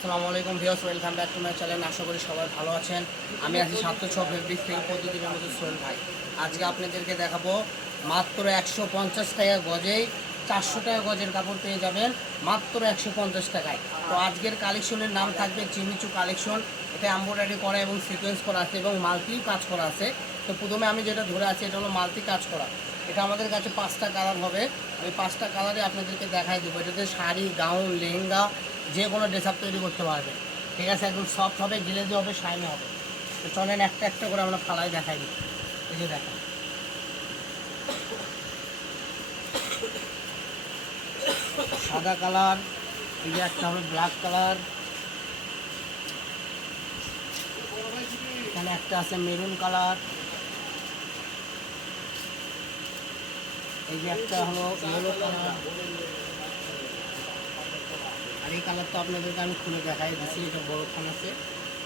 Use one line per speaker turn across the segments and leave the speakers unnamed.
আসসালামু আলাইকুম viewers, welcome back to my channel. আশা করি সবাই ভালো আছেন। আমি আছি সাতশো ছ ফেব্রিক থেকে প্রতিদিনের মতো সোহেল ভাই। আজকে আপনাদেরকে দেখাবো মাত্র একশো পঞ্চাশ টাকা গজেই চারশো টাকা গজের কাপড় পেয়ে যাবেন, মাত্র একশো পঞ্চাশ টাকায়। তো আজকের কালেকশনের নাম থাকবে চিমিচু কালেকশন। এটা এম্ব্রয়ডারি করা এবং সিকোয়েন্স করা আছে এবং মাল্টি কাজ করা আছে। তো প্রথমে আমি যেটা ধরে আছি, এটা হলো মাল্টি কাজ করা। এটা আমাদের কাছে পাঁচটা কালার হবে। আমি পাঁচটা কালারে আপনাদেরকে দেখাই দেবো। এটাতে শাড়ি, গাউন, লেহেঙ্গা, যে কোনো ড্রেস আপ তৈরি করতে পারবে ঠিক আছে, একদম সফট হবে গিলেজি হবে শাইনি হবে। তো চলেন একটা একটা করে আমরা ফালাই দেখাই দিই। এই যে দেখেন। সাদা কালার, এই যে একটা হবে ব্ল্যাক কালার। এখানে একটা আছে মেরুন কালার। এই যে একটা হলো ইয়েলো কালার আর এই কালারটা আপনাদেরকে আমি খুলে দেখাই দিচ্ছি এটা বড় ফোন আছে,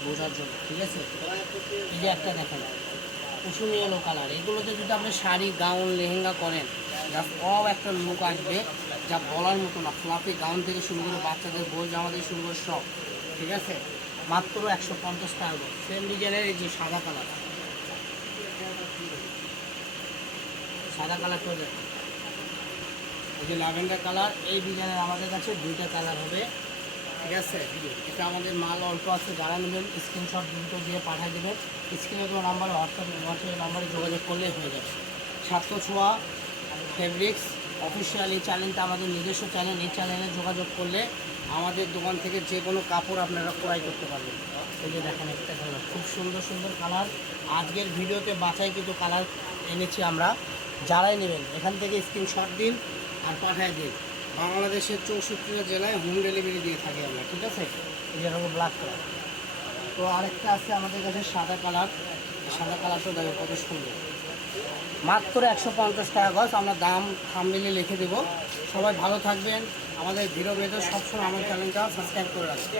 বোঝার জন্য, ঠিক আছে? এই যে একটা দেখেন, কুসুম ইয়েলো কালার এগুলোতে যদি আপনি শাড়ি গাউন লেহেঙ্গা করেন যা সব একটা লুক আসবে, যা বলার মতো না। ফ্লাফি গাউন থেকে শুরু করে বাচ্চাদের বই জামা শুরু করে সব, ঠিক আছে? মাত্র একশো পঞ্চাশ টাকা সেম ডিজাইনের এই যে সাদা কালার সাদা কালার দেখুন এই যে ল্যাভেন্ডার কালার এই ডিজাইনের আমাদের কাছে দুইটা কালার হবে। ঠিক আছে? এটা আমাদের মাল অল্প আছে, যারা নেবেন স্ক্রিনশট দুটো দিয়ে পাঠিয়ে দেবেন। স্ক্রিনে কোনো নাম্বার হোয়াটসঅ্যাপ হোয়াটসঅ্যাপ নাম্বারে যোগাযোগ করলেই হয়ে যাবে। সাতশো ছোঁয়া ফেব্রিক্স অফিসিয়াল এই চ্যানেলটা আমাদের নিজস্ব চ্যানেল এই চ্যানেলে যোগাযোগ করলে আমাদের দোকান থেকে যে কোনো কাপড় আপনারা ক্রয় করতে পারবেন। এই যে দেখেন, একটা কালার খুব সুন্দর সুন্দর কালার আজকের ভিডিওতে বাছাই কিছু কালার এনেছি আমরা। যারাই নেবেন, এখান থেকে স্ক্রিনশট দিন। আর পাঠায় দিন বাংলাদেশের চৌষট্টিটা জেলায় হোম ডেলিভারি দিয়ে থাকি আমরা, ঠিক আছে? এই হলো ব্ল্যাক কালার তো আরেকটা আছে আমাদের কাছে সাদা কালার সাদা কালারটা দেখো কত সুন্দর। মাত্র একশো পঞ্চাশ টাকা গজ আমরা দাম থামবিলে লিখে দেবো। সবাই ভালো থাকবেন। আমাদের ভিডিও বেঁধে সবসময় আমার চ্যানেলটা সাবস্ক্রাইব করে রাখবেন।